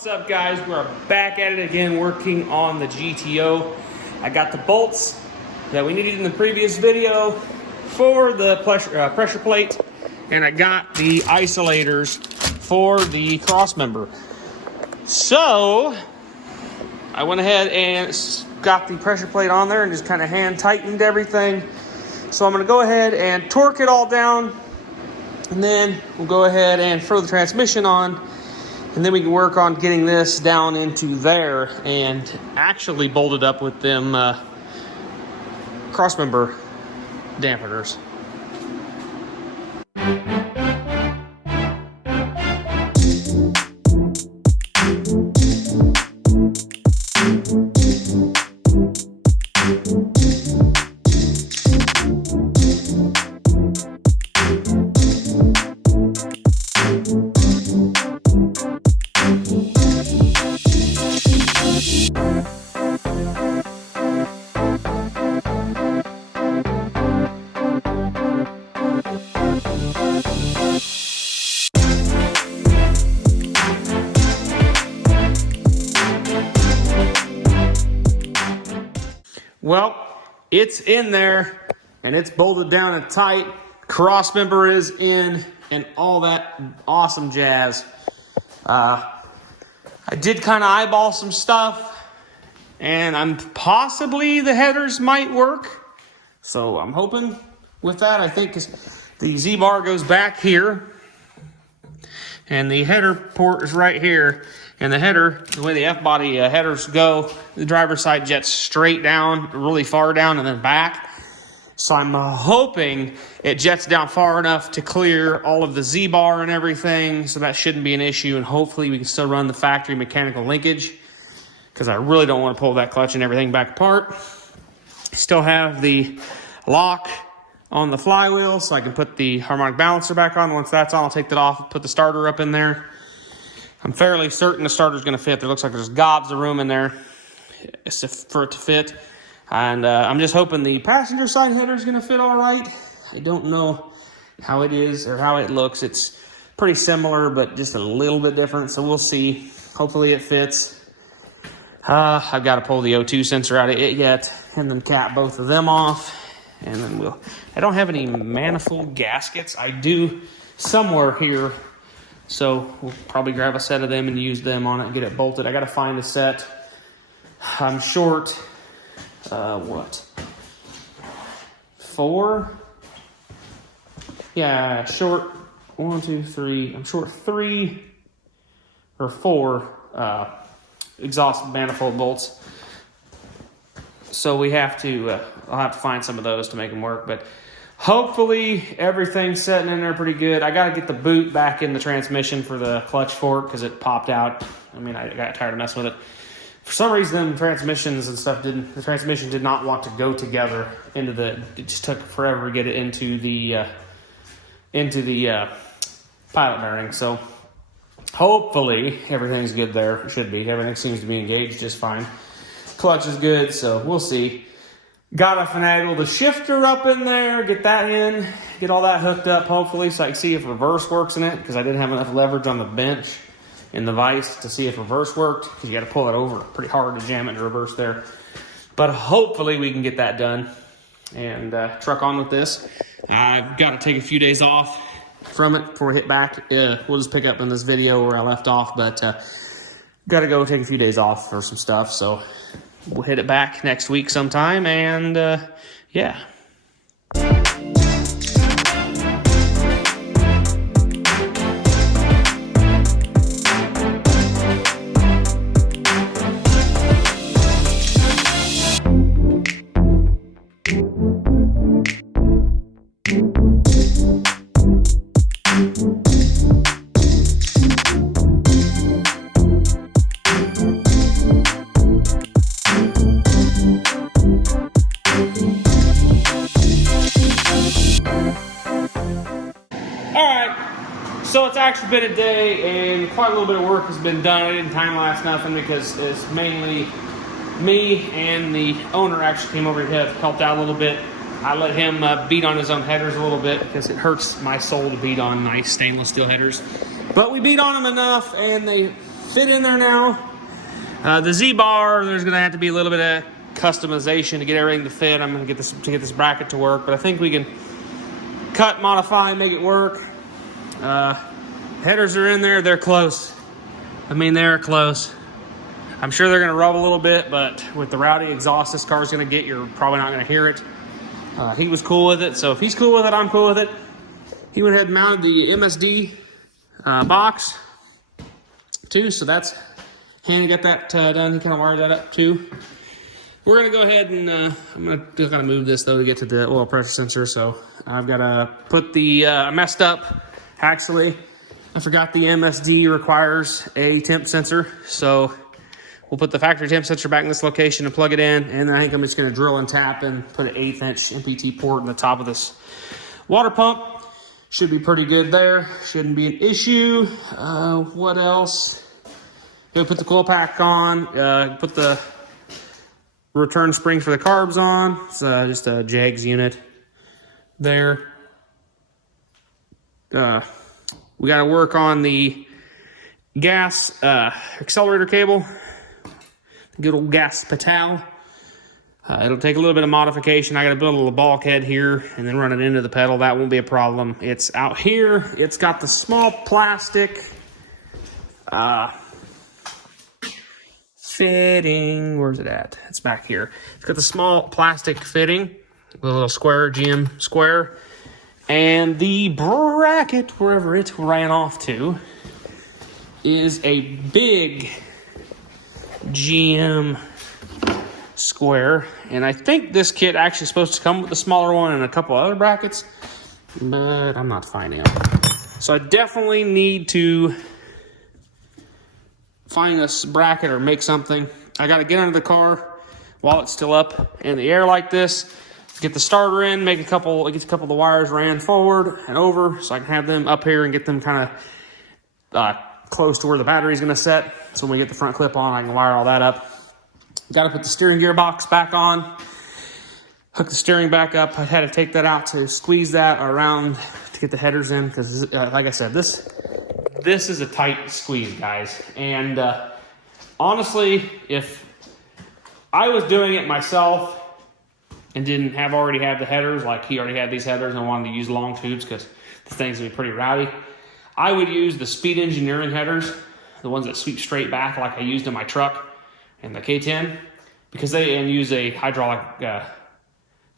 What's up, guys? We're back at it again, working on the GTO. I got the bolts that we needed in the previous video for the pressure plate, and I got the isolators for the cross member. So I went ahead and got the pressure plate on there and just kind of hand tightened everything. So I'm going to go ahead and torque it all down, and then we'll go ahead and throw the transmission on, and then we can work on getting this down into there and actually bolt it up with them crossmember dampeners. Well, it's in there and it's bolted down and tight. Cross member is in and all that awesome jazz. I did kind of eyeball some stuff, and possibly the headers might work. So I'm hoping with that. I think the Z-bar goes back here and the header port is right here. And the header, the way the F-body headers go, the driver's side jets straight down, really far down, and then back. So I'm hoping it jets down far enough to clear all of the Z-bar and everything, so that shouldn't be an issue, and hopefully we can still run the factory mechanical linkage, because I really don't want to pull that clutch and everything back apart. Still have the lock on the flywheel, so I can put the harmonic balancer back on. Once that's on, I'll take that off, put the starter up in there. I'm fairly certain the starter's going to fit. There looks like there's gobs of room in there for it to fit. And I'm just hoping the passenger side header is going to fit all right. I don't know how it is or how it looks. It's pretty similar, but just a little bit different. So we'll see. Hopefully it fits. I've got to pull the O2 sensor out of it yet, and then cap both of them off. And then I don't have any manifold gaskets. I do somewhere here. So we'll probably grab a set of them and use them on it and get it bolted. I got to find a set. I'm short, what? 4? Yeah, short 1, 2, 3. I'm short 3 or 4 exhaust manifold bolts. So we have to, I'll have to find some of those to make them work, but hopefully everything's setting in there pretty good. I got to get the boot back in the transmission for the clutch fork because it popped out. I mean, I got tired of messing with it. For some reason, transmissions and stuff the transmission did not want to go together it just took forever to get it into the pilot bearing. So hopefully everything's good there. It should be. Everything seems to be engaged just fine. Clutch is good, so we'll see. Got to finagle the shifter up in there, get that in, get all that hooked up hopefully so I can see if reverse works in it, because I didn't have enough leverage on the bench in the vise to see if reverse worked, because you got to pull it over pretty hard to jam it to reverse there. But hopefully we can get that done and truck on with this. I've got to take a few days off from it before we hit back. We'll just pick up in this video where I left off, but got to go take a few days off for some stuff, so we'll hit it back next week sometime, and yeah. So it's actually been a day, and quite a little bit of work has been done. I didn't time-lapse nothing because it's mainly me and the owner actually came over here, helped out a little bit. I let him beat on his own headers a little bit because it hurts my soul to beat on nice stainless steel headers. But we beat on them enough, and they fit in there now. The Z-bar, there's gonna have to be a little bit of customization to get everything to fit. I'm gonna get this bracket to work, but I think we can cut, modify, make it work. Headers are in there, they're close. I mean, they're close. I'm sure they're gonna rub a little bit, but with the rowdy exhaust this car's gonna get, you're probably not gonna hear it. He was cool with it, so if he's cool with it, I'm cool with it. He went ahead and mounted the MSD box too, so that's handy. Got that done. He kind of wired that up too. We're gonna go ahead and I'm gonna move this though to get to the oil pressure sensor. So I've got to put the messed up. Actually, I forgot the MSD requires a temp sensor, so we'll put the factory temp sensor back in this location and plug it in, and then I think I'm just gonna drill and tap and put an 1/8 inch MPT port in the top of this water pump. Should be pretty good there. Shouldn't be an issue. What else? Go put the coil pack on. Put the return spring for the carbs on. It's just a JAGS unit there. We got to work on the gas accelerator cable. Good old gas patal. It'll take a little bit of modification. I got to build a little bulkhead here and then run it into the pedal. That won't be a problem. It's out here. It's got the small plastic fitting. Where's it at? It's back here. It's got the small plastic fitting, the little square, GM square, and the bracket, wherever it ran off to, is a big GM square. And I think this kit actually supposed to come with a smaller one and a couple other brackets, but I'm not finding them. So I definitely need to find this bracket or make something. I got to get under the car while it's still up in the air like this, get the starter in, get a couple of the wires ran forward and over so I can have them up here and get them kind of close to where the battery's going to set. So when we get the front clip on, I can wire all that up. Got to put the steering gear box back on, hook the steering back up. I had to take that out to squeeze that around to get the headers in because, like I said, this is a tight squeeze, guys. And honestly, if I was doing it myself and didn't already have the headers, like he already had these headers, and I wanted to use long tubes because the thing's gonna be pretty rowdy, I would use the Speed Engineering headers, the ones that sweep straight back like I used in my truck and the K10, because they use a hydraulic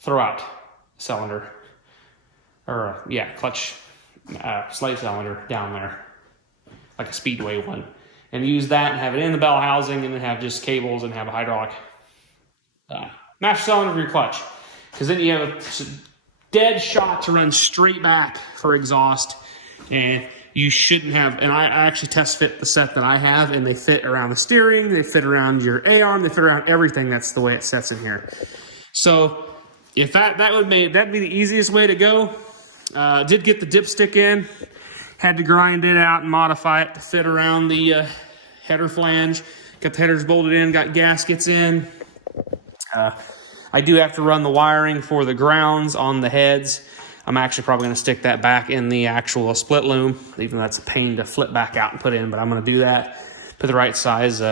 throwout cylinder, or clutch slate cylinder down there, like a Speedway one, and use that and have it in the bell housing, and then have just cables and have a hydraulic master cylinder for your clutch, because then you have a dead shot to run straight back for exhaust. And you shouldn't have, and I actually test fit the set that I have, and they fit around the steering, they fit around your A-arm, they fit around everything. That's the way it sets in here. So if that'd be the easiest way to go. Did get the dipstick in, had to grind it out and modify it to fit around the header flange. Got the headers bolted in, got gaskets in. I do have to run the wiring for the grounds on the heads. I'm actually probably going to stick that back in the actual split loom, even though that's a pain to flip back out and put in, but I'm going to do that. Put the right size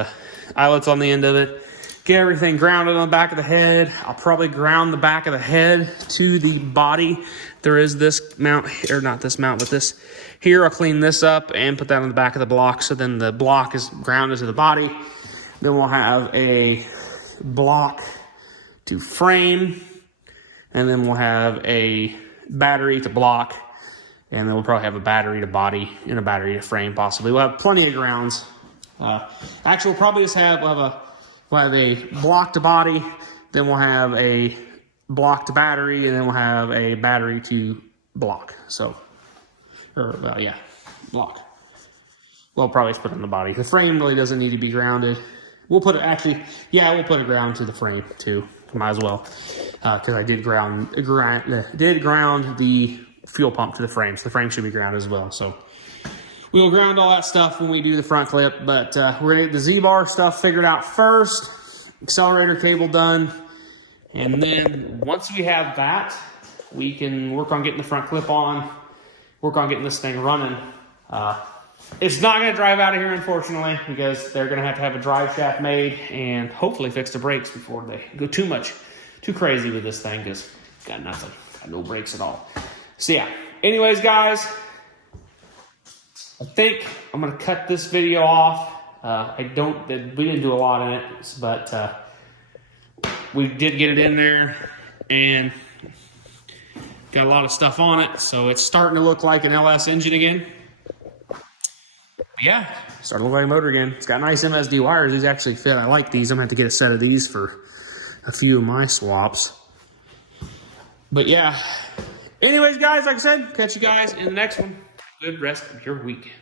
eyelets on the end of it. Get everything grounded on the back of the head. I'll probably ground the back of the head to the body. There is this mount, or not this mount, but this here. I'll clean this up and put that on the back of the block, so then the block is grounded to the body. Then we'll have a block to frame, and then we'll have a battery to block, and then we'll probably have a battery to body and a battery to frame possibly. We'll have plenty of grounds. Actually, we'll probably just have, we'll have a block to body, then we'll have a block to battery, and then we'll have a battery to block. So, block. We'll probably just put it on the body. The frame really doesn't need to be grounded. We'll put it, we'll put a ground to the frame too. Might as well, because I did ground the fuel pump to the frame, so the frame should be grounded as well. So we'll ground all that stuff when we do the front clip, but we're gonna get the Z-bar stuff figured out first, accelerator cable done, and then once we have that, we can work on getting the front clip on, work on getting this thing running. It's not going to drive out of here, unfortunately, because they're going to have a drive shaft made and hopefully fix the brakes before they go too crazy with this thing, because it's got nothing, got no brakes at all. So yeah, anyways, guys, I think I'm going to cut this video off. We didn't do a lot in it, but we did get it in there and got a lot of stuff on it. So it's starting to look like an LS engine again. But yeah, starting to look like a motor again. It's got nice MSD wires. These actually fit. I like these. I'm going to have to get a set of these for a few of my swaps. But yeah, anyways, guys, like I said, catch you guys in the next one. Good rest of your week.